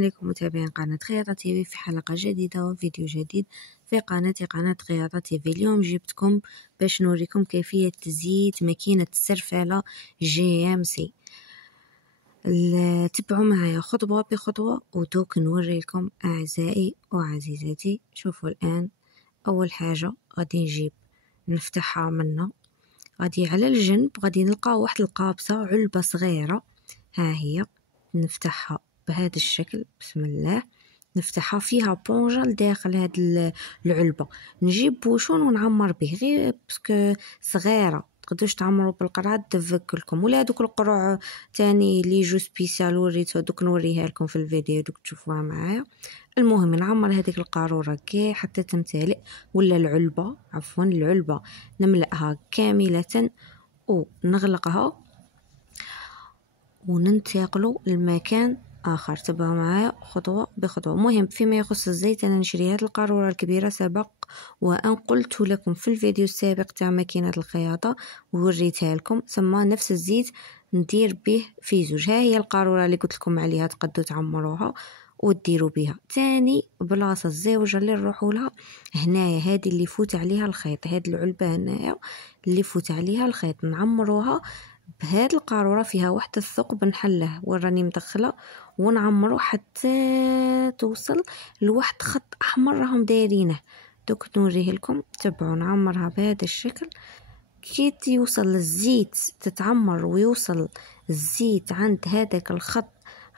عليكم متابعين قناة خياطة تيفي في حلقة جديدة وفيديو جديد في قناتي قناة خياطة تيفي. اليوم جبتكم باش نوريكم كيفية تزييت ماكينة السرفالة GMC. تبعوا معايا خطوة بخطوة ودوك نوريكم أعزائي وعزيزاتي. شوفوا الآن، أول حاجة غادي نجيب نفتحها منها، غادي على الجنب غادي نلقى واحد القابصة علبة صغيرة، ها هي نفتحها بهذا الشكل. بسم الله، نفتحها فيها بونجا لداخل هاد العلبة. نجيب بوشون ونعمر به، غير باسكو صغيرة تقدروش تعمروا بالقرعة تدفك لكم، ولا هادوك القروع تاني اللي يجو سبيسيال وريتو دوك نوريها لكم في الفيديو دوك تشوفوها معايا. المهم نعمر هذيك القارورة كاع حتى تمتلئ، ولا العلبة عفوا العلبة نملأها كاملة ونغلقها وننتقلوا لمكان اخر. تبعوا معايا خطوه بخطوه. مهم فيما يخص الزيت، انا نشري هذه القاروره الكبيره سبق وان قلت لكم في الفيديو السابق تاع ماكينه الخياطه ووريتها لكم، ثم نفس الزيت ندير به في زوج. ها هي القاروره اللي قلت لكم عليها تقدروا تعمروها وديروا بها. تاني بلاصه الزوجه اللي نروحوا لها هنايا، هذه اللي فوت عليها الخيط، هذه العلبه هنايا اللي فوت عليها الخيط نعمروها بهاد القارورة. فيها واحد الثقب نحله وراني مدخله ونعمرو حتى توصل لواحد خط احمر راهم دايرينه، دوك نوريه لكم. تبعوا نعمرها بهذا الشكل. كي يوصل الزيت تتعمر ويوصل الزيت عند هذاك الخط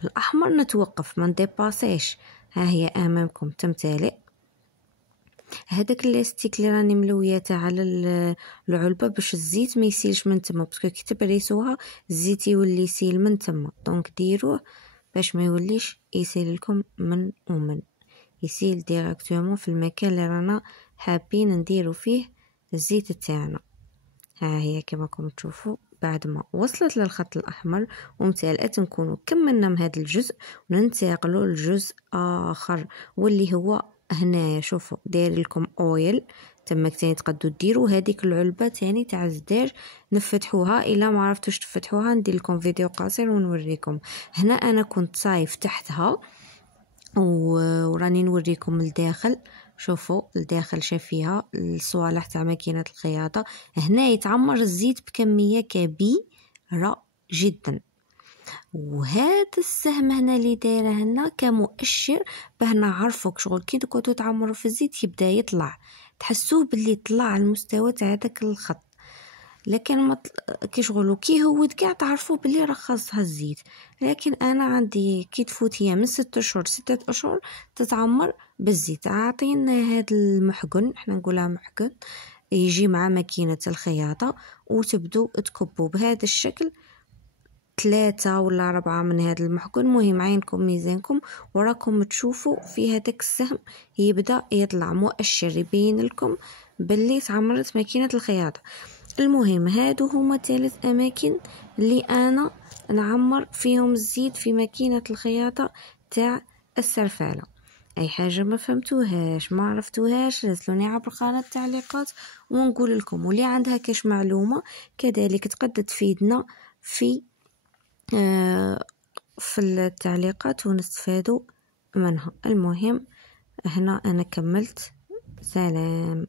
الاحمر نتوقف، ما نديباسيش. ها هي امامكم تمتلئ. هذاك اللاستيك اللي راني ملوياته على العلبه باش الزيت ما يسيلش من تما، باسكو كي تبريسوها الزيت يولي يسيل من تما، دونك ديروه باش ما يوليش يسيل لكم من ومن، يسيل ديريكتومون في المكان اللي رانا حابين نديرو فيه الزيت تاعنا. ها هي كما راكم تشوفوا بعد ما وصلت للخط الاحمر ومتلأت نكونوا كملنا من هذا الجزء وننتقلوا لجزء اخر واللي هو هنايا. شوفوا داير لكم اويل تما تاني تقدروا ديروا هذيك العلبه تاني تاع الزداج نفتحوها. الا ما عرفتوش تفتحوها ندير لكم فيديو قصير ونوريكم. هنا انا كنت صايف تحتها وراني نوريكم الداخل. شوفوا الداخل شافيها الصوالح تاع ماكينه الخياطه. هنا يتعمر الزيت بكميه كبيره جدا، وهذا السهم هنا اللي دايره هنا كمؤشر باه نعرفوك شغل كي كنتو تعمروا في الزيت يبدا يطلع، تحسوه باللي طلع المستوى تاع هذاك الخط. لكن كي شغلو كي هو كاع تعرفوا باللي رخصها الزيت. لكن انا عندي كي تفوت هي من 6 اشهر 6 اشهر تتعمر بالزيت. عطينا هذا المحقن، احنا نقولها محقن، يجي مع ماكينه الخياطه، وتبدو تكبوا بهذا الشكل 3 ولا 4 من هذا المحقن. مهم عينكم ميزانكم وراكم تشوفوا في هذاك السهم يبدا يطلع مؤشر يبين لكم باللي تعمرت ماكينه الخياطه. المهم هادو هما 3 اماكن اللي انا نعمر فيهم الزيت في ماكينه الخياطه تاع السرفاله. اي حاجه ما فهمتوهاش ما عرفتوهاش راسلوني عبر قناه التعليقات ونقول لكم، واللي عندها كاش معلومه كذلك تقدر تفيدنا في التعليقات ونستفادوا منها. المهم هنا انا كملت. سلام.